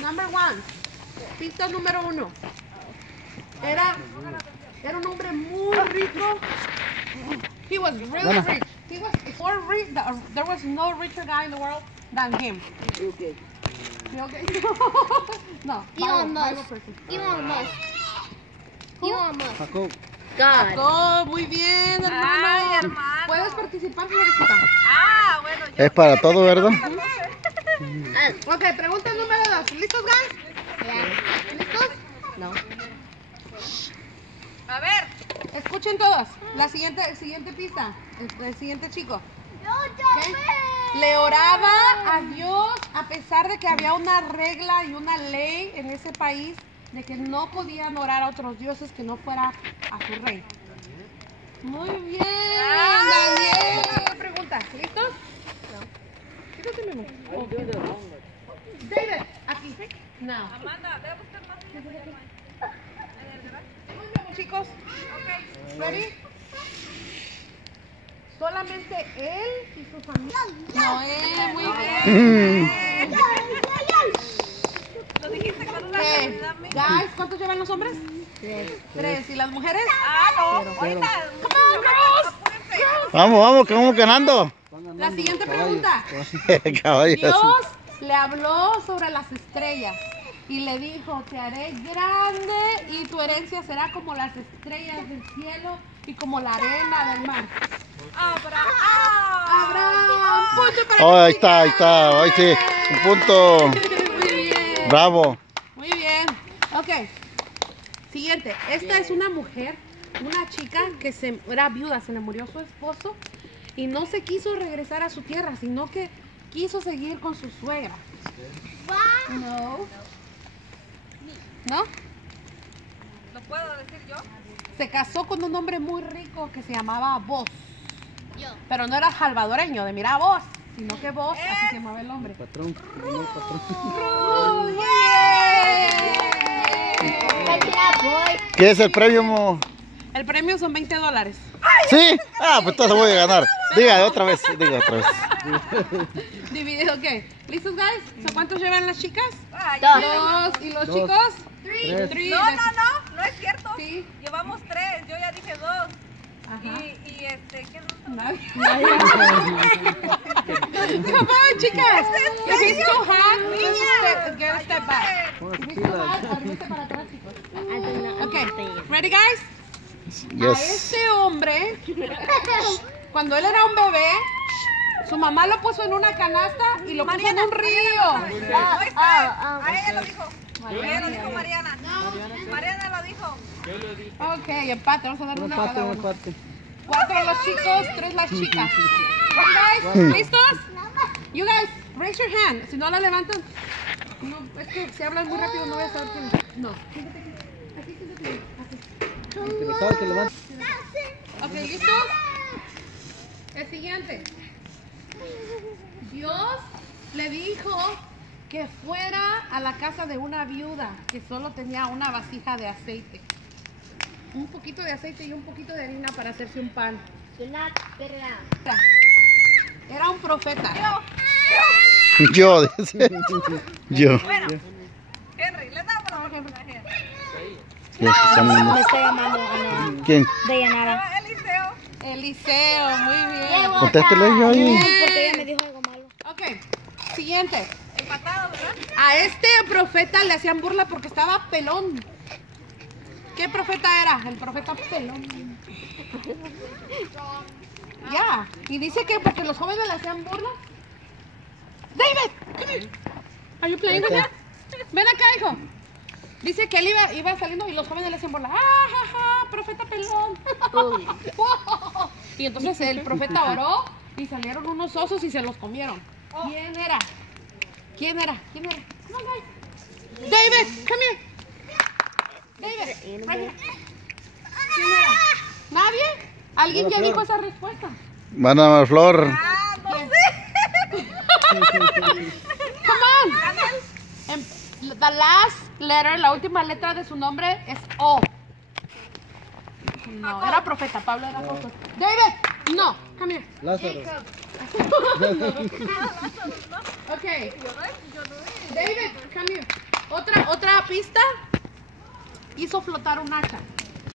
Number one. Pista número 1. Era un hombre muy rico. He was really rich. He was so rich that there was no richer guy in the world than him. Okay. No. Elon Musk. Elon Musk. Elon Musk. Jacob. God. Oh, muy bien, hermano. Ay, hermano. Puedes participar, Florecita. Ah, bueno. Es para todo, ¿verdad? Ok, pregunta número 2. ¿Listos, guys? ¿Listos? No. A ver. Escuchen todos. La siguiente pista. El siguiente chico. ¿Okay? Le oraba a Dios a pesar de que había una regla y una ley en ese país de que no podían orar a otros dioses que no fuera a su rey. Muy bien, Daniel. Pregunta, ¿listos? Quítate, mi amor. David, aquí. No. Amanda, voy a buscar más. Chicos, ready? Solamente él y su familia. Noé, muy bien. Lo dijiste con una Okay. claridad, amiga. Guys, ¿cuántos llevan los hombres? 3. ¿Y las mujeres? Ah, no. Ahorita. Vamos, que vamos ganando. La siguiente pregunta. Caballos. Dios le habló sobre las estrellas y le dijo, te haré grande y tu herencia será como las estrellas del cielo y como la arena del mar. Abraham. Punto para Oh, ahí Jessica. está. Ahí sí. Un punto. Muy bien. Bravo. Muy bien. Ok. Siguiente. Esta es una mujer, una chica que era viuda, se le murió su esposo y no se quiso regresar a su tierra, sino que quiso seguir con su suegra. No. ¿No? ¿Lo puedo decir yo? Se casó con un hombre muy rico que se llamaba Boz. Yo. Pero no era salvadoreño de mira Boz, sino que Boz, así se llamaba el hombre. Patrón. Muy bien. ¿Qué es el premio, mo? El premio son $20. ¿Sí? Ah, pues entonces voy a ganar. Diga otra vez. Dividido, ok. ¿Listos, guys? So, ¿cuántos llevan las chicas? Ah, Dos. ya. 2. ¿Y los chicos? Tres. 3. No es cierto. Sí. Llevamos 3, yo ya dije 2. Ajá. ¿Quién es? Nadie. Come on, chicas. If it's too hot, just get a step back. If it's too hot, arrímate para atrás, chicos. Okay, ready, guys? A Yes. este hombre, cuando él era un bebé, su mamá lo puso en una canasta y lo puso en un río. No está. A ella lo dijo. Ella lo dijo Mariana. Mariana lo dijo. Ok, empate, vamos a dar una a cada uno. Empate. 4 los chicos, 3 las chicas. Guys, ¿listos? You guys, raise your hand. Si no la levantan, no, es que si hablan muy rápido no voy a saber quién. No, siéntate aquí. Aquí, siéntate. Aquí. Interesado que levante. Ok, ¿listos? El siguiente. Dios le dijo que fuera a la casa de una viuda que solo tenía una vasija de aceite. Un poquito de aceite y un poquito de harina para hacerse un pan. Era un profeta. Yo, dice. Yo. Bueno, Henry, le damos la oportunidad. Me está llamando Ana. ¿Quién? Dayanara. Eliseo. Eliseo, muy bien. Contéstele yo ahí. Porque ella me dijo algo malo. Ok, siguiente. Empatado, ¿verdad? A este profeta le hacían burla porque estaba pelón. ¿Qué profeta era? El profeta pelón. Ya, y dice que porque los jóvenes le hacían burla. David, come here. Are you playing with that? Ven acá, hijo. Dice que él iba saliendo y los jóvenes le hacían burla. ¡Ah, ja, ja! Profeta pelón. Y entonces el profeta oró y salieron unos osos y se los comieron. ¿Quién era? ¿Quién era? Come on, guys. David, come here. David, right here. ¿Quién era? ¿Nadie? ¿Alguien ya dijo esa respuesta? Van a dar flor. Ah, no ¿Quién? sé. Come on. The last letter, la última letra de su nombre es O. No, era profeta. Pablo era profeta. David, no. Come here. Lázaro. Ok. David, come here. Otra pista. Hizo flotar un hacha.